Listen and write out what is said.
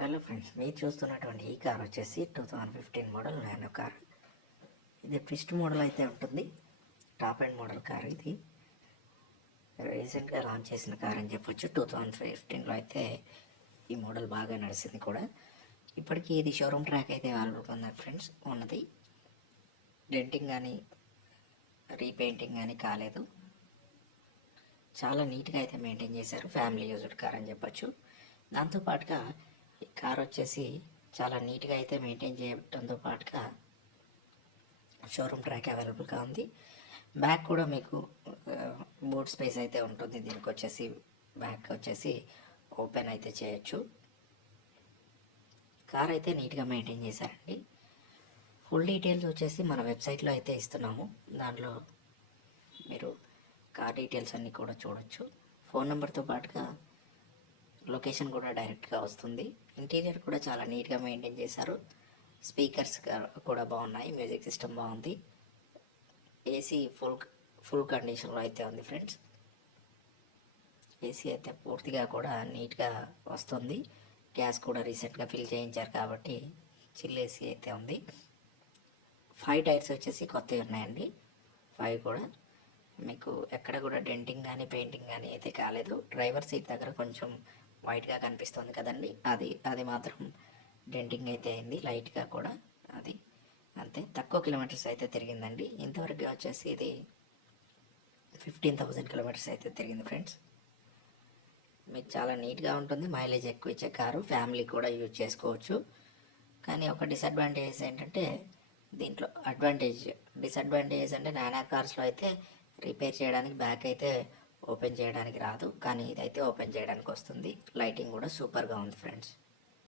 Hello friends మీరు చూస్తున్నటువంటి ఈ కార్ వచ్చేసి two thousand fifteen model Nano car. ఇది ఫిస్ట్ మోడల్ అయితే ఉంటుంది. టాప్ అండ్ మోడల్ కార్ ఇది. రీసెంట్గా లాంచ్ చేసిన కార్ అని చెప్పొచ్చు. టూ థౌజండ్ ఫిఫ్టీన్లో అయితే ఈ మోడల్ బాగా నడిచింది కూడా. ఇప్పటికీ ఇది షోరూమ్ ట్రాక్ అయితే అవైలబుల్ ఉంది ఫ్రెండ్స్ ఉన్నది. డెంటింగ్ కానీ రీపెయింటింగ్ కానీ కాలేదు. చాలా నీట్గా అయితే మెయింటైన్ చేశారు. ఫ్యామిలీ యూజ్డ్ కార్ అని చెప్పొచ్చు. దాంతోపాటుగా ఈ కార్ వచ్చేసి చాలా నీట్గా అయితే మెయింటైన్ చేయడంతో పాటుగా షోరూమ్ ట్రాక్ అవైలబుల్గా ఉంది. బ్యాక్ కూడా మీకు బూట్ స్పేస్ అయితే ఉంటుంది. దీనికి వచ్చేసి బ్యాక్ వచ్చేసి ఓపెన్ అయితే చేయొచ్చు. కార్ అయితే నీట్గా మెయింటైన్ చేశారండి. ఫుల్ డీటెయిల్స్ వచ్చేసి మన వెబ్సైట్లో అయితే ఇస్తున్నాము. దాంట్లో మీరు కార్ డీటెయిల్స్ అన్నీ కూడా చూడొచ్చు. ఫోన్ నెంబర్తో పాటుగా లొకేషన్ కూడా డైరెక్ట్గా వస్తుంది. ఇంటీరియర్ కూడా చాలా నీట్గా మెయింటైన్ చేశారు. స్పీకర్స్ కూడా బాగున్నాయి. మ్యూజిక్ సిస్టమ్ బాగుంది. ఏసీ ఫుల్ ఫుల్ కండిషన్లో అయితే ఉంది ఫ్రెండ్స్. ఏసీ అయితే పూర్తిగా కూడా నీట్గా వస్తుంది. గ్యాస్ కూడా రీసెంట్గా ఫిల్ చేయించారు కాబట్టి చిల్ ఏసీ అయితే ఉంది. ఫైవ్ టైర్స్ వచ్చేసి కొత్తవి ఉన్నాయండి. ఫైవ్ కూడా. మీకు ఎక్కడ కూడా డెంటింగ్ కానీ పెయింటింగ్ కానీ అయితే కాలేదు. డ్రైవర్ సీట్ దగ్గర కొంచెం వైట్గా కనిపిస్తుంది కదండి. అది అది మాత్రం డెంటింగ్ అయితే అయింది లైట్గా కూడా అది. అంతే తక్కువ కిలోమీటర్స్ అయితే తిరిగిందండి. ఇంతవరకు వచ్చేసి ఇది ఫిఫ్టీన్ థౌజండ్ కిలోమీటర్స్ అయితే తిరిగింది ఫ్రెండ్స్. మీకు చాలా నీట్గా ఉంటుంది మైలేజ్ ఎక్కువ ఇచ్చే కారు ఫ్యామిలీ కూడా యూజ్ చేసుకోవచ్చు. కానీ ఒక డిసడ్వాంటేజ్ ఏంటంటే దీంట్లో అడ్వాంటేజ్ డిసడ్వాంటేజ్ అంటే నానా కార్స్లో అయితే రిపేర్ చేయడానికి బ్యాక్ అయితే ఓపెన్ చేయడానికి రాదు కానీ ఇదైతే ఓపెన్ చేయడానికి వస్తుంది లైటింగ్ కూడా సూపర్గా ఉంది ఫ్రెండ్స్.